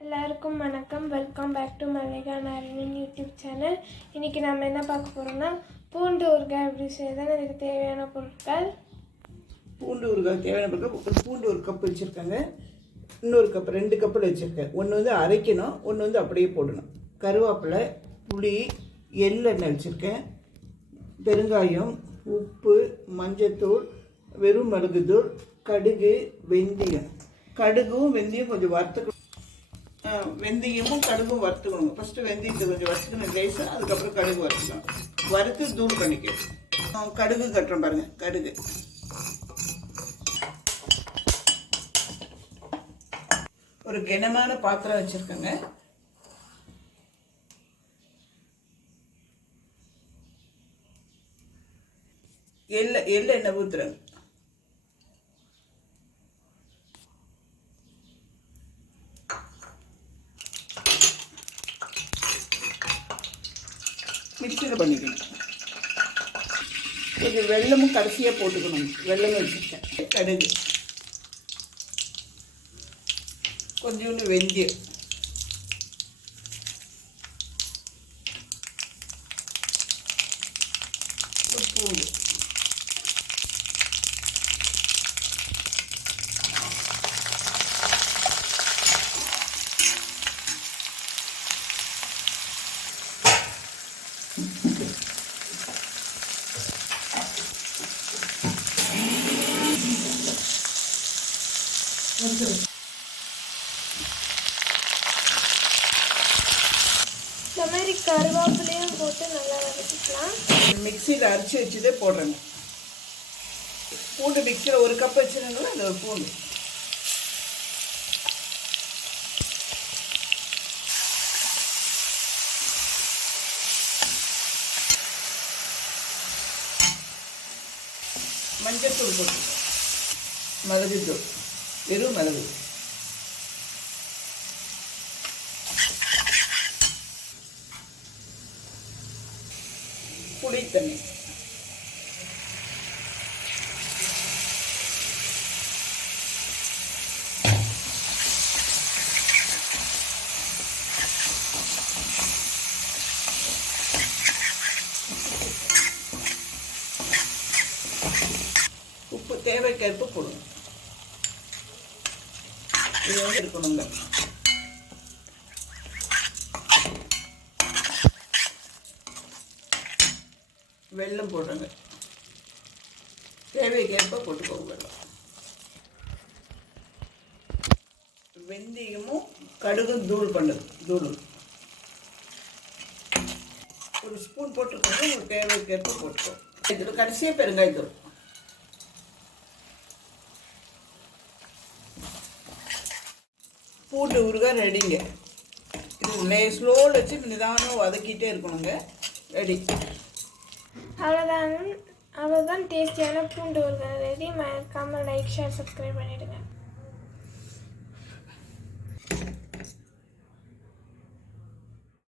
எல்லாருக்கும் வணக்கம். Welcome back to Mallika Narayanan YouTube channel இன்றைக்கி நம்ம என்ன பார்க்க போகிறோம்னா பூண்டு ஊறுகாய் எப்படி செய்யறதுன்னு அதுக்கு தேவையான பொருட்கள். பூண்டு ஊறுகாய் தேவையான பொருட்கள் ஒரு பூண்டு ஒரு கப் வச்சுருக்காங்க. இன்னொரு கப் ரெண்டு கப்பில் வச்சுருக்கேன். ஒன்று வந்து அரைக்கணும் ஒன்று வந்து அப்படியே போடணும். கருவேப்பிலை புளி எள்ளெண்ணெய் வச்சுருக்கேன் பெருங்காயம் உப்பு மஞ்சத்தூள் வெறும் மிளகுத்தூள் கடுகு வெந்தயம். கடுகும் வெந்தயம் கொஞ்சம் வறுத்துக்கணும். வெந்தயமும் கடுகும் வறுத்துக்கணும். ஃபஸ்ட்டு வெந்தயத்தை கொஞ்சம் வறுத்துக்கணும் லேசாக அதுக்கப்புறம் கடுகு வறுத்துக்கணும். வறுத்து தூள் பண்ணிக்கணும். கடுகு கட்டுறோம் பாருங்கள் கடுகு. ஒரு கனமான பாத்திரம் வச்சுருக்கேங்க. எள்ள எள்ள எண்ணெய் ஊற்றுறேங்க மிக்சியில் பண்ணிக்கணும் கொஞ்சம் வெல்லமும் கடைசியாக போட்டுக்கணும் வெல்லமும் வச்சுருக்கேன் கடுகு கொஞ்சோண்டு வெந்தயம் ஒரு பூண்டு இந்த மாதிரி கருவேப்பிலையும் போட்டு நல்லா வதக்கிக்கலாம் மிக்சியில் அரைச்சி வச்சுதே போடுறேங்க பூண்டு மிக்சியில் ஒரு கப் வச்சுருங்களா அந்த ஒரு பூண்டு மஞ்சத்தூள் போட்டு மிளகுத்தூள் வெறும் மிளகு புளி தண்ணி உப்பு தேவைக்கேற்ப போடுங்க இது இருக்கணுங்க. வெல்லம் போடுங்க தேவைக்கேற்ப போட்டுக்கோங்க வெள்ளம் வெந்தயமும் கடுகும் தூள் பண்ணுது தூள். ஒரு ஸ்பூன் போட்டுக்கோங்க உங்களுக்கு தேவைக்கேற்ப போட்டுக்கோ இதில் கடைசியாக பெருங்காயத்தூள் பூண்டு ஊறுகாய் ரெடிங்க இது லே ஸ்லோவில் வச்சு நிதானம் வதக்கிட்டே இருக்கணுங்க. ரெடி அவ்வளோதான். அவ்வளோதான் டேஸ்டியான பூண்டு ஊறுகாய். ரெடி மறக்காமல் லைக் ஷேர் சப்ஸ்கிரைப் பண்ணிவிடுங்க